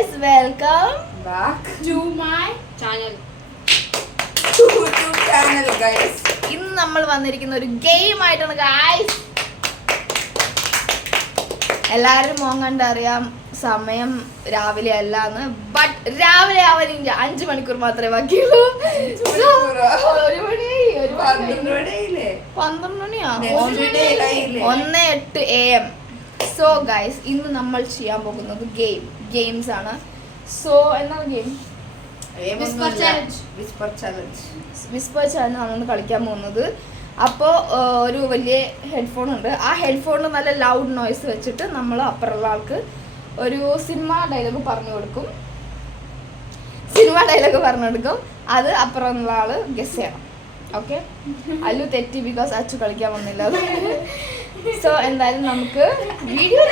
guys, welcome back to my channel. YouTube channel guys. ഇന്ന് നമ്മൾ വന്നിരിക്കുന്ന ഒരു ഗെയിം ആയിട്ടാണ് guys. എല്ലാവരും മോൻ കണ്ടറിയാം സമയം രാവിലെ അല്ലാന്ന്. ബട്ട് രാവിലെ ആവാൻ 5 മണിക്കൂർ മാത്രമേ ബാക്കിയുള്ളൂ. 1 മണിയായി. 12 മണിയാ. 1:08 AM. സോ ഗൈസ്, ഇന്ന് നമ്മൾ ചെയ്യാൻ പോകുന്നത് ഗെയിംസ് ആണ്. സോ എന്താണ് ഗെയിം? വിസ്പർ ചാലഞ്ച് ആണ് കളിക്കാൻ പോകുന്നത്. അപ്പോൾ ഒരു വലിയ ഹെഡ്ഫോൺ ഉണ്ട്. ആ ഹെഡ്ഫോണിൽ നല്ല ലൗഡ് നോയ്സ് വെച്ചിട്ട് നമ്മൾ അപ്പുറമുള്ള ആൾക്ക് ഒരു സിനിമ ഡയലോഗ് പറഞ്ഞു കൊടുക്കും. അത് അപ്പുറമുള്ള ആള് ഗസ് ചെയ്യണം. ഓക്കെ, അല്ലു തെറ്റി ബിക്കോസ് അച്ചു കളിക്കാൻ വന്നില്ല. സോ എന്തായാലും നമുക്ക് വീഡിയോ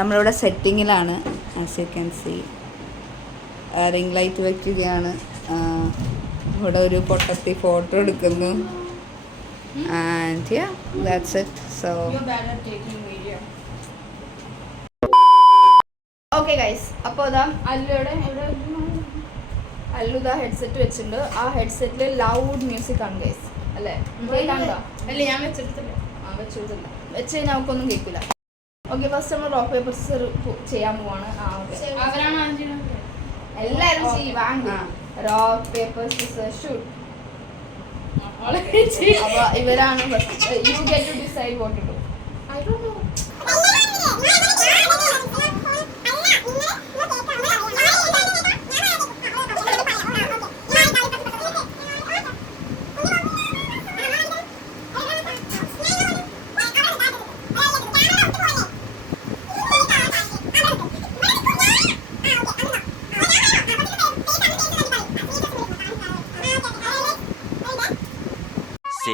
നമ്മളിവിടെ സെറ്റിങ്ങിലാണ്. As you can see ring light വെക്കുകയാണ്. ഇവിടെ ഒരു പൊട്ടത്തി ഫോട്ടോ എടുക്കുന്നു. And that's it. So okay guys, അപ്പോൾ ഇതാ അല്ലുദാ ഹെഡ്സെറ്റ് വെച്ചിട്ടുണ്ട്. ആ ഹെഡ്സെറ്റിൽ ലൗഡ് മ്യൂസിക് ആണ് ഗൈസ്, അല്ലേ? കണ്ടോ? അല്ലേ, ഞാൻ വെച്ചെടുത്തില്ല. വെച്ച് കഴിഞ്ഞാൽ നമുക്കൊന്നും കേൾക്കില്ല. ഓക്കെ, ഫസ്റ്റ് നമ്മൾ റോക്ക് പേപ്പർ സിസർ ചെയ്യാൻ പോവാണ്. എല്ലാവരും റോക്ക് പേപ്പർ സിസർ ഷൂട്ട്. അപ്പൊ ഇവരാണ് you get to decide what to do. I don't know.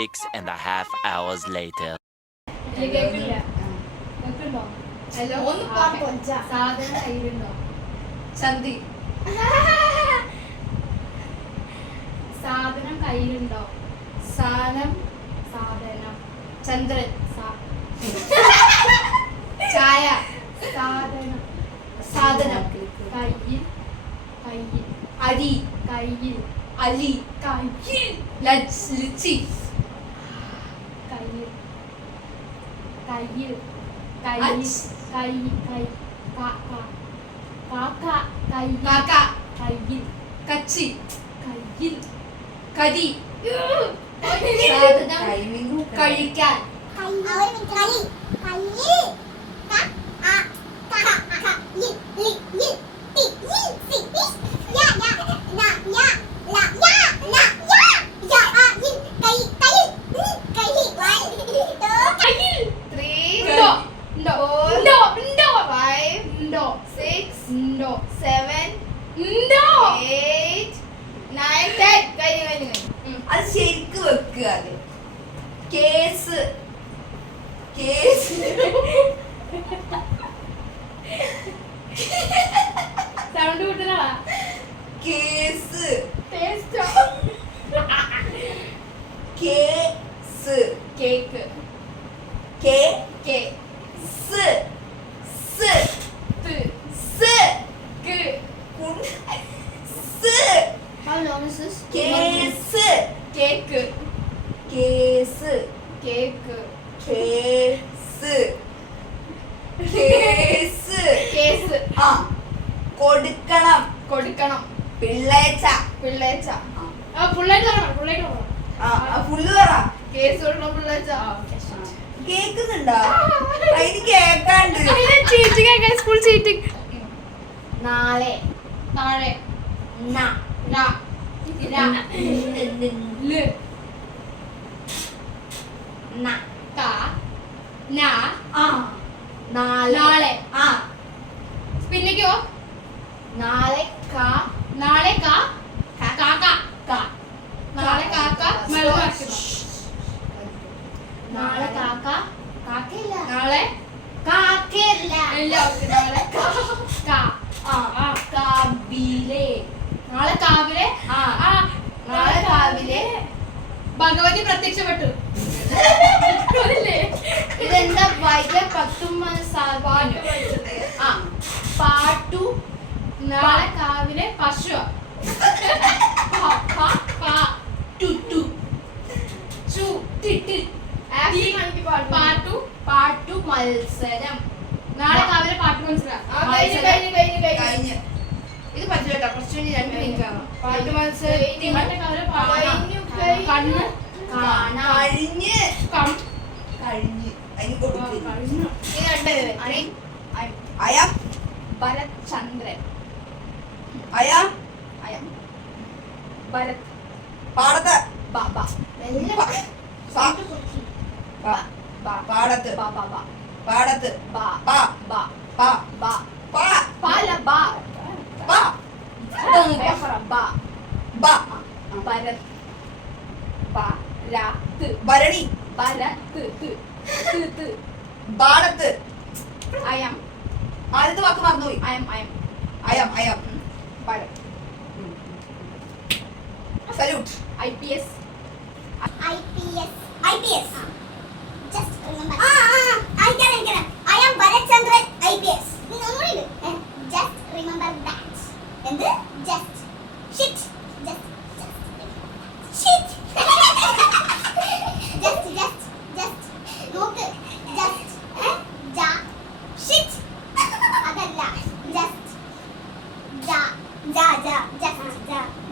6.5 hours later. സാധനം കയ്യിലുണ്ടോ? ചന്തി. സാധനം കയ്യിലുണ്ടോ? സാധനം ചന്ദ്രൻ. ചായ. സാധനം കയ്യിൽ അരി. അലി. ലിച്ചി. കച്ചി. കരി. കഴിക്കാൻ. അത് ശരിക്ക് വെക്കുക. അത് കേസ്. സൗണ്ട് കൂട്ടുന്നതാ. കേസ്. ടേസ്റ്റോ? കേസ്. Cake. How long is this? കേസ്. കൊടുക്കണം. പിള്ളേച്ച. ഫുള്ളായിട്ട് ഫുള്ള് പറ. കേസ് കൊടുക്കണം, പിള്ളേച്ച. കേക്കുന്നുണ്ടോ? അതിന് കേക്കാണ്ട്. Full cheating. നാളെ. താഴെ. ന. നാളെ. പിന്നേക്കോ? നാളെ. നാളെ കാക്ക. നാളെ കാക്കയില്ല. നാളെ കാക്കയില്ല. നാളെ കാവിലെ. നാളെ കാവിലെ ഭഗവതി പ്രത്യക്ഷപ്പെട്ടു. ഇതെന്താ വൈകി 10 പാട്ട് നാളെ കാവിലെ പശു. പാട്ടു മത്സരം. നാളെ കാവിലെ പാട്ടു മത്സരം. കഴിഞ്ഞ്. ഇത് പറ്റില്ല കേട്ടോ, കുറച്ച് കഴിഞ്ഞ് 2 മിനിറ്റ് ആണ്. പാട്ടു മത്സരം. നാളെ കാവിലെ കണ്ണ് കഴിഞ്ഞ്. കം കഴിഞ്ഞ്. അതിന് കൊടുക്ക്. ഇത് അയം. ഭരത് ചന്ദ്രൻ. അയം. അയം ഭരത് പാടത്ത്. ബാബ പാടത്ത്. പാടത്ത്. ബാ പാ. ബാ പാ. ബാ പാ. പാല ബാ പാ. ബാ ബാ. ഭരത് ഭരത് ഭരണി. ഭരത് പാടത്ത്. അയം ആദ്യത്തെ വാക്ക് മറന്നുപോയി. അയം അയം അയം. അയം. Bharat salute. IPS IPS. Just remember. I can. I am Bharat Chandran IPS. Just remember that. And just shit. Just shit. Just. Look. Just. Ja. Shit. Adalla. Just. Ja.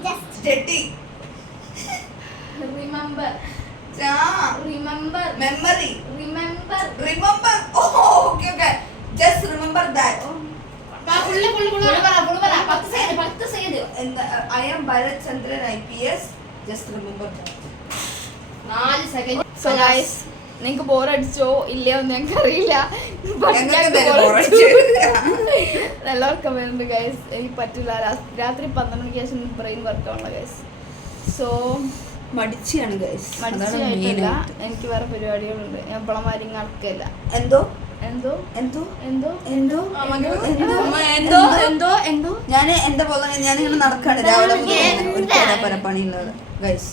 Just. ചെട്ടി. റിമെമ്പർ ചാ. Remember memory. Remember remember. Okay okay. Just remember that. പത്ത് second എന്താ I am Bharath Chandran IPS. Just remember that. 4 second. So guys, നിങ്ങൾക്ക് ബോറടിച്ചോ ഇല്ലയോ എന്ന് ഞങ്ങൾക്ക് അറിയില്ല. എല്ലാവർക്കും വരുന്നുണ്ട് ഗൈസ്. എനിക്ക് പറ്റില്ല. രാത്രി 12 മണിക്ക് ശേഷം ബ്രെയിൻ വർക്ക് ആണല്ലോ ഗൈസ്. സോ മടിച്ചാണ് ഗൈസ്. മടിച്ചായിട്ടില്ല, എനിക്ക് വേറെ പരിപാടികളുണ്ട്. ഞാൻ ഇപ്പളമാരും നടക്കില്ല. എന്തോ എന്തോ എന്തോ എന്തോ എന്തോ എന്തോ എന്തോ എന്തോ ഞാൻ എന്താ പോലെ ഞാനിങ്ങനെ നടക്കാണ് രാവിലെ മുതൽ ഒരു പരപ്പണിയുള്ളത് ഗൈസ്.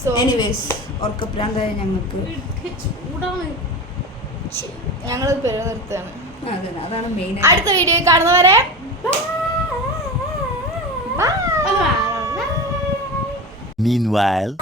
സോ എനിവേസ് ഉറക്കപ്രാന്തായ ഞങ്ങൾക്ക് ഞങ്ങൾ പേര് നിർത്തുകയാണ്. അതാണ് മെയിൻ. അടുത്ത വീഡിയോ കാണുന്നവരെ Meanwhile.